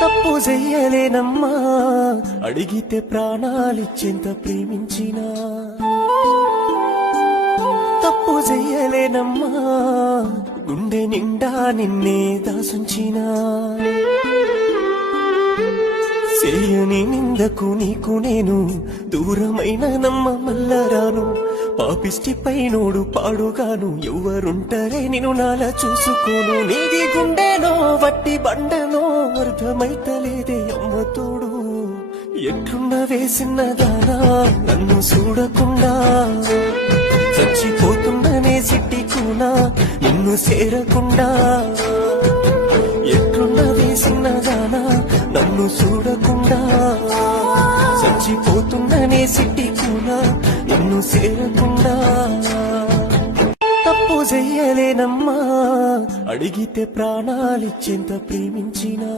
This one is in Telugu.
తప్పు చెయ్యలేనమ్మా, అడిగితే ప్రాణాలిచ్చేంత ప్రేమించినా. తప్పు చెయ్యలేనమ్మా, గుండె నిండా నిన్నే దాసుంచినా. చేయని నిందకు నీకు నేను దూరమైన నమ్మ మల్లరాను. పాపిష్టి పైనోడు పాడుగాను, ఎవరుంటారే నిన్ను నాలా చూసుకోను. నీది గుండెనో వట్టి బండనో అర్థమైతలేదే అమ్మ తోడు. ఎట్లున్న వేసిన దానా నన్ను చూడకుండా, చచ్చిపోతుందనే సిట్టి కూనా నిన్ను చేరకుండా. ఎట్లున్న వేసిన దానా నన్ను చూడకుండా, చచ్చిపోతుందనే సిట్టి కూనా నిన్ను చేరకుండా. తప్పు చెయ్యలేనమ్మా, అడిగితే ప్రాణాలిచ్చేంత ప్రేమించినా.